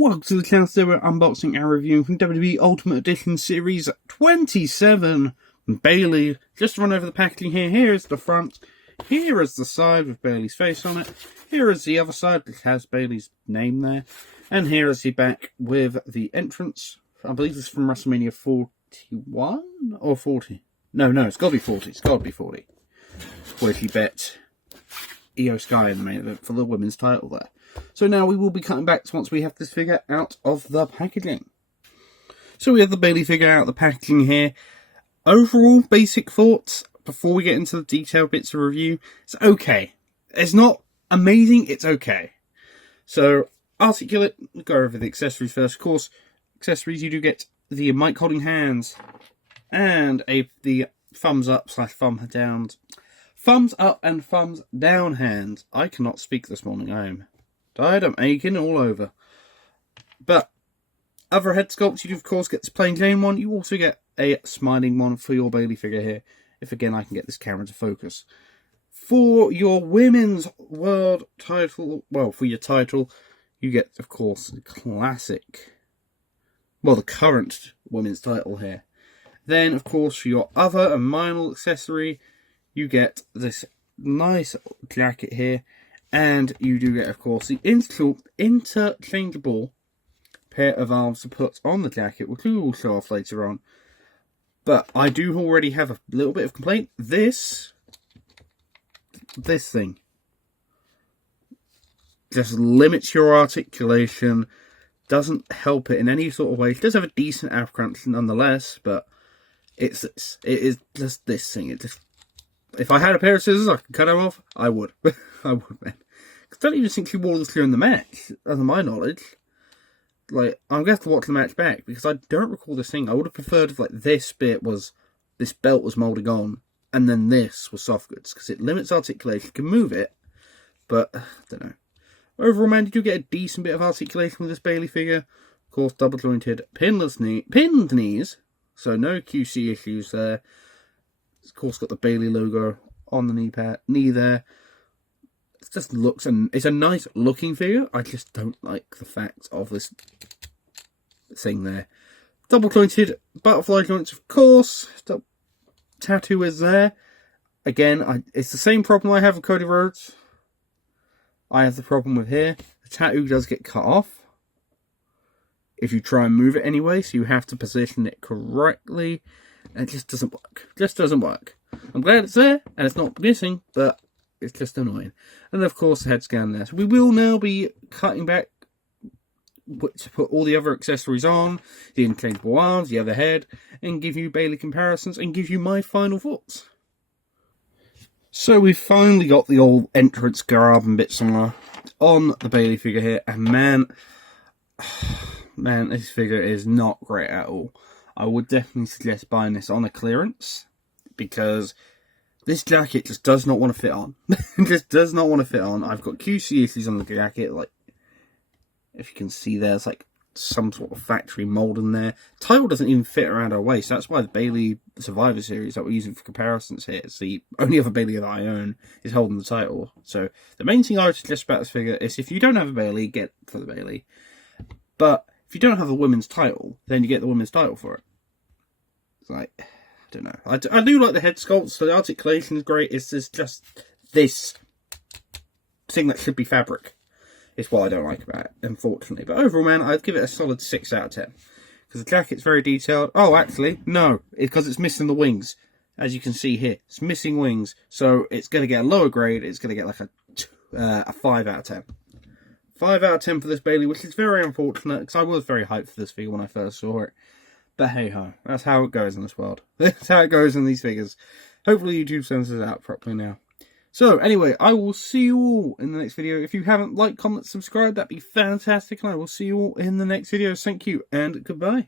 Welcome to the channel. Today we're unboxing and reviewing from WWE Ultimate Edition Series 27. Bayley. Just to run over the packaging here. Here is the front. Here is the side with Bayley's face on it. Here is the other side which has Bayley's name there. And here is the back with the entrance. I believe this is from WrestleMania 41 or 40. No, it's got to be 40. It's got to be 40. Where she bet Io Sky in the main event for the women's title there. So now we will be cutting back to once we have this figure out of the packaging. So we have the Bayley figure out of the packaging here. Overall, basic thoughts before we get into the detailed bits of review. It's okay. It's not amazing, it's okay. So, articulate, we'll go over the accessories first. Of course, accessories, you do get the mic holding hands and the thumbs up / thumb down. Thumbs up and thumbs down hands. I cannot speak this morning. I am tired. I'm aching all over. But other head sculpts, you do of course get this plain Jane one. You also get a smiling one for your Bayley figure here. If again I can get this camera to focus. For your women's world title, well, for your title, you get of course the classic, well, the current women's title here. Then of course for your other and minor accessory, you get this nice jacket here. And you do get, of course, the interchangeable pair of arms to put on the jacket, which we will show off later on. But I do already have a little bit of complaint. This thing just limits your articulation, doesn't help it in any sort of way. It does have a decent ab crunch nonetheless, but it is just this thing. It just, if I had a pair of scissors I could cut them off, I would. I would, man. I don't even think she wore this during the match, under my knowledge. Like, I'm going to have to watch the match back, because I don't recall this thing. I would have preferred if, like, this belt was moulding on, and then this was soft goods, because it limits articulation. You can move it, but, I don't know. Overall, man, you do get a decent bit of articulation with this Bayley figure. Of course, double jointed, pinned knees, so no QC issues there. Of course, got the Bayley logo on the knee there. It just looks, and it's a nice looking figure. I just don't like the fact of this thing there. Double jointed butterfly joints, of course. The tattoo is there. Again, it's the same problem I have with Cody Rhodes. I have the problem with here. The tattoo does get cut off if you try and move it anyway, so you have to position it correctly. And it just doesn't work. Just doesn't work. I'm glad it's there, and it's not missing, but it's just annoying. And of course, the head scan there. So we will now be cutting back to put all the other accessories on, the interchangeable arms, the other head, and give you Bayley comparisons, and give you my final thoughts. So we've finally got the old entrance garb and bits on the Bayley figure here, and man, this figure is not great at all. I would definitely suggest buying this on a clearance, because this jacket just does not want to fit on. It just does not want to fit on. I've got QC issues on the jacket, like, if you can see there's like some sort of factory mold in there. Title doesn't even fit around our waist. That's why the Bayley Survivor Series that we're using for comparisons here, it's the only other Bayley that I own is holding the title. So the main thing I would suggest about this figure is if you don't have a Bayley, get for the Bayley. But if you don't have a women's title, then you get the women's title for it. It's like, I don't know. I do like the head sculpts. The articulation is great. It's just this thing that should be fabric. It's what I don't like about it, unfortunately. But overall, man, I'd give it a solid 6 out of 10. Because the jacket's very detailed. Oh, actually, no. It's because it's missing the wings. As you can see here, it's missing wings. So it's going to get a lower grade. It's going to get like a 5 out of 10. 5 out of 10 for this Bayley, which is very unfortunate. Because I was very hyped for this figure when I first saw it. But hey-ho, that's how it goes in this world. That's how it goes in these figures. Hopefully YouTube censors it out properly now. So, anyway, I will see you all in the next video. If you haven't liked, comment, subscribe, that'd be fantastic. And I will see you all in the next video. Thank you, and goodbye.